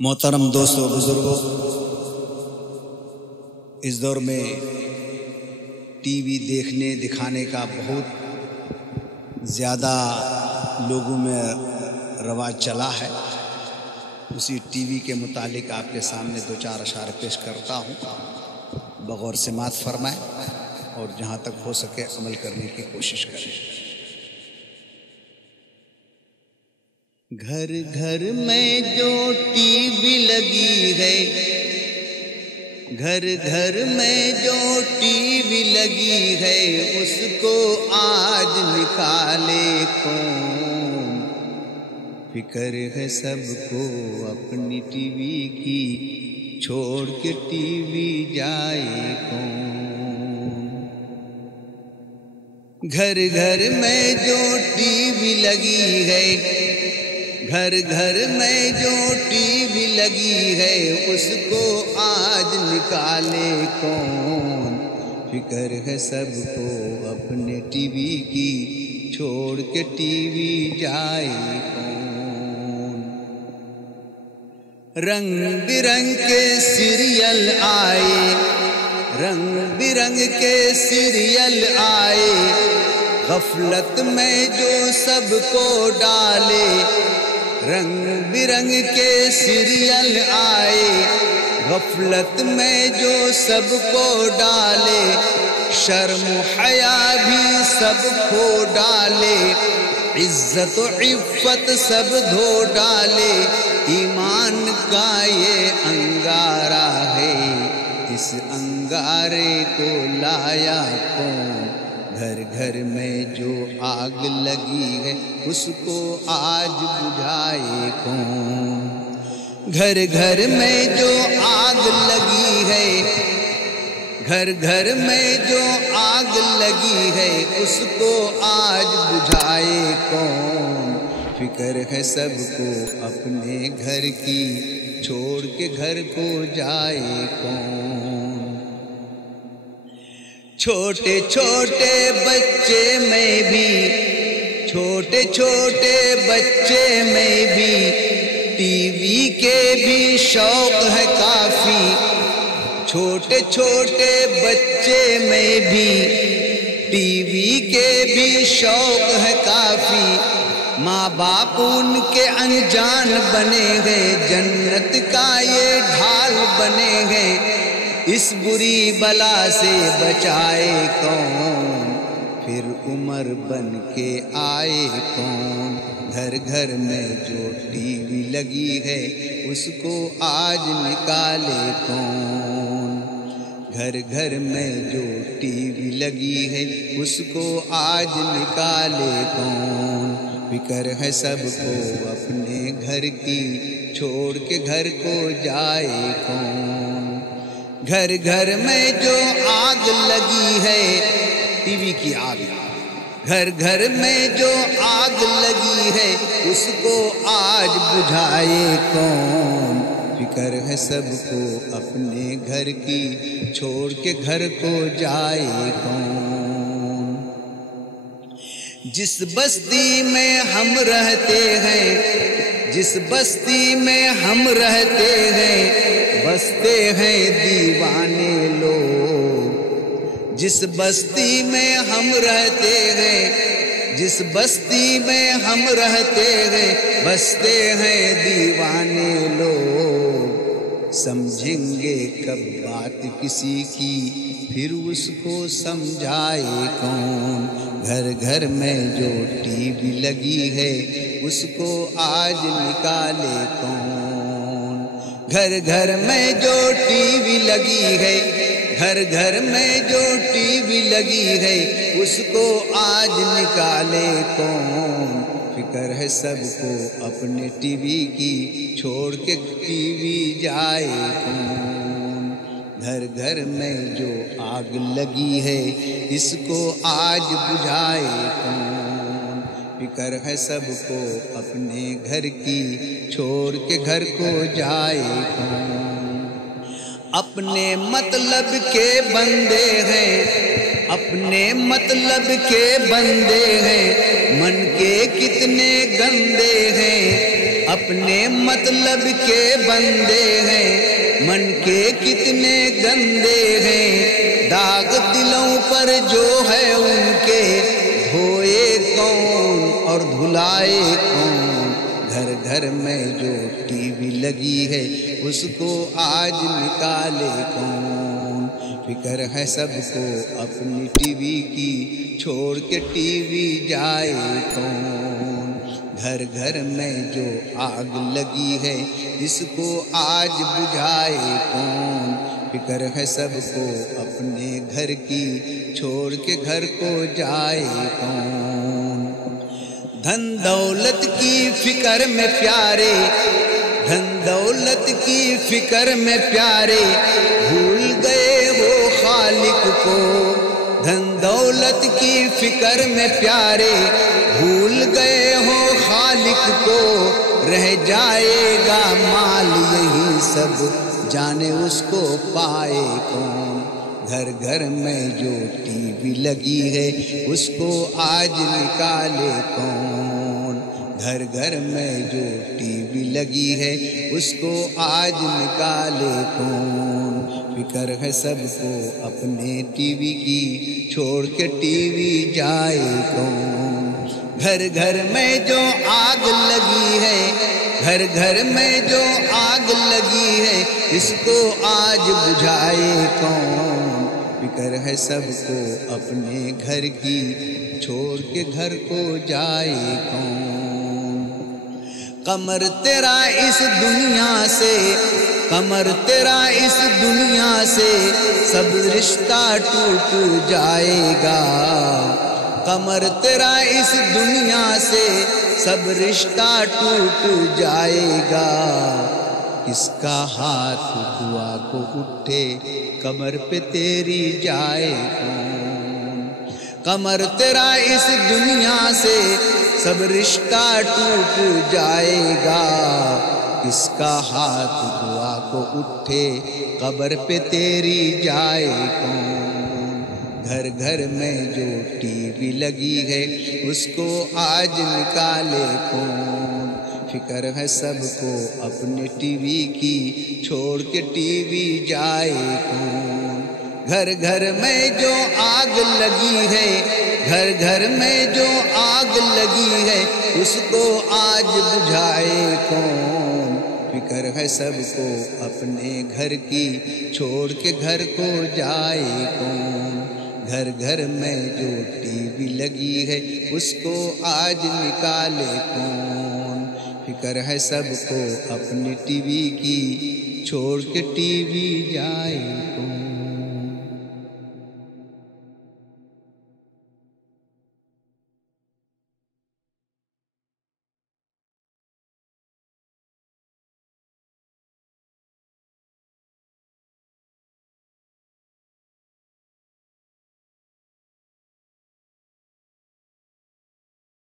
محترم دوستوں بزرگوں، اس دور میں ٹی وی دکھانے کا بہت زیادہ لوگوں میں رواج چلا ہے۔ اسی ٹی وی کے متعلق آپ کے سامنے دو چار اشعار پیش کرتا ہوں، بغور سماعت فرمائیں اور جہاں تک ہو سکے عمل کرنے کی کوشش کریں۔ گھر گھر میں جو ٹی وی لگی ہے، گھر گھر میں جو ٹی وی لگی ہے، اس کو آج نکالے کون؟ فکر ہے سب کو اپنی ٹی وی کی، چھوڑ کے ٹی وی جائے کون؟ گھر گھر میں جو ٹی وی لگی ہے، گھر گھر میں جو ٹی وی لگی ہے، اس کو آج نکالے کون؟ فکر ہے سب کو اپنے ٹی وی کی، چھوڑ کے ٹی وی جائے کون؟ رنگ برنگ کے سیریل آئے، رنگ برنگ کے سیریل آئے، غفلت میں جو سب کو ڈالے۔ رنگ برنگ کے سیریل آئے، غفلت میں جو سب کو ڈالے، شرم و حیا بھی سب کھو ڈالے، عزت و عفت سب دھو ڈالے۔ ایمان کا یہ انگارہ ہے، اس انگارے کو لایا کون؟ گھر گھر میں جو آگ لگی ہے، اس کو آج بجھائے کون؟ گھر گھر میں جو آگ لگی ہے، گھر گھر میں جو آگ لگی ہے، اس کو آج بجھائے کون؟ فکر ہے سب کو اپنے گھر کی، چھوڑ کے گھر کو جائے کون؟ چھوٹے چھوٹے بچے میں بھی، چھوٹے چھوٹے بچے میں بھی، ٹی وی کے بھی شوق ہے کافی۔ چھوٹے چھوٹے بچے میں بھی، ٹی وی کے بھی شوق ہے کافی۔ ماں باپ ان کے انجان بنے گئے، جنت کا یہ ڈھال بنے گئے، اس بری بلا سے بچائے کون؟ پھر عمر بن کے آئے کون؟ گھر گھر میں جو ٹی وی لگی ہے، اس کو آج نکالے کون؟ گھر گھر میں جو ٹی وی لگی ہے، اس کو آج نکالے کون؟ فکر ہے سب کو اپنے گھر کی، چھوڑ کے گھر کو جائے کون؟ گھر گھر میں جو آگ لگی ہے، ٹی وی کی آگ، گھر گھر میں جو آگ لگی ہے، اس کو آج بجھائے کون؟ فکر ہے سب کو اپنے گھر کی، چھوڑ کے گھر کو جائے کون؟ جس بستی میں ہم رہتے ہیں، جس بستی میں ہم رہتے ہیں، بستے ہیں دیوانے لوگ۔ جس بستی میں ہم رہتے ہیں، جس بستی میں ہم رہتے ہیں، بستے ہیں دیوانے لوگ۔ سمجھیں گے کب بات کسی کی، پھر اس کو سمجھائے کون؟ گھر گھر میں جو ٹی وی لگی ہے، اس کو آج نکالے کون؟ گھر گھر میں جو ٹی وی لگی ہے، گھر گھر میں جو ٹی وی لگی ہے، اس کو آج نکالے کون؟ فکر ہے سب کو اپنے ٹی وی کی، چھوڑ کے ٹی وی جائے کون؟ گھر گھر میں جو آگ لگی ہے، اس کو آج بجھائے کون؟ فکر ہے سب کو اپنے گھر کی، چھوڑ کے گھر کو جائے کون؟ اپنے مطلب کے بندے ہیں، اپنے مطلب کے بندے ہیں، من کے کتنے گندے ہیں۔ اپنے مطلب کے بندے ہیں، من کے کتنے گندے ہیں، داغ دلوں پر جو ہے ان کے، دھوئے کون اور دھلائے کون؟ گھر گھر میں جو ٹی وی لگی ہے اس کو آج نکالے کون؟ فکر ہے سب کو اپنی ٹی وی کی، چھوڑ کے ٹی وی جائے کون؟ گھر گھر میں جو آگ لگی ہے اس کو آج بجھائے کون؟ فکر ہے سب کو اپنے گھر کی، چھوڑ کے گھر کو جائے کون؟ دھن دولت کی فکر میں پیارے، دھن دولت کی فکر میں پیارے، بھول گئے ہو خالق کو۔ دھن دولت کی فکر میں پیارے، بھول گئے ہو خالق کو۔ رہ جائے گا مال یہی سب، جانے اس کو پائے کون؟ گھر گھر میں جو ٹی وی لگی ہے اس کو آج نکالے کون؟ گھر گھر میں جو ٹی وی لگی ہے اس کو آج نکالے کون؟ فکر ہے سب کو اپنے ٹی وی کی، چھوڑ کے ٹی وی جائے کون؟ گھر گھر میں جو آگ لگی ہے، گھر گھر میں جو آگ لگی ہے اس کو آج بجھائے کون؟ فکر ہے سب کو اپنے گھر کی، چھوڑ کے گھر کو جائے کون؟ قمر تیرا اس دنیا سے، قمر تیرا اس دنیا سے، سب رشتہ ٹوٹ جائے گا۔ قمر تیرا اس دنیا سے، سب رشتہ ٹوٹ جائے گا۔ کس کا ہاتھ دعا کو اٹھے، قمر پہ تیری جائے کون؟ قمر تیرا اس دنیا سے، سب رشتہ ٹوٹ جائے گا۔ کس کا ہاتھ دعا کو اٹھے، قبر پہ تیری جائے کون؟ گھر گھر میں جو ٹی وی لگی ہے اس کو آج نکالے کون؟ فکر ہے سب کو اپنے ٹی وی کی، چھوڑ کے ٹی وی جائے کون؟ گھر گھر میں جو آگ لگی ہے، گھر گھر میں جو آگ لگی ہے اس کو آج بجھائے کون؟ فکر ہے سب کو اپنے گھر کی، چھوڑ کے گھر کو جائے کون؟ گھر گھر میں جو ٹی وی لگی ہے اس کو آج نکالے کون؟ فکر ہے سب کو اپنی ٹی وی کی، چھوڑ کے ٹی وی جائے کون؟